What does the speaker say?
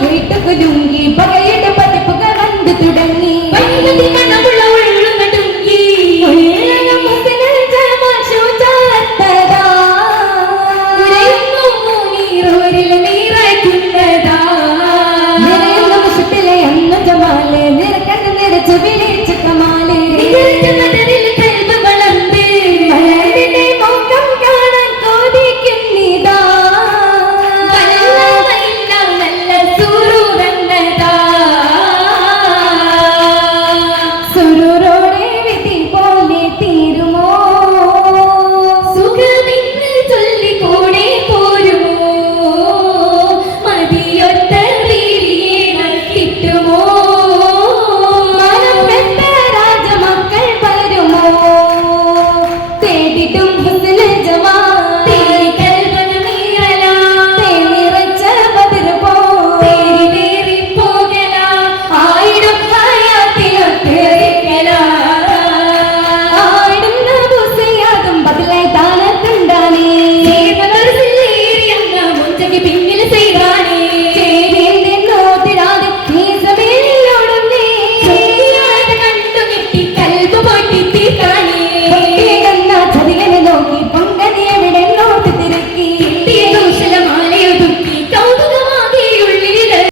के टक दूँगी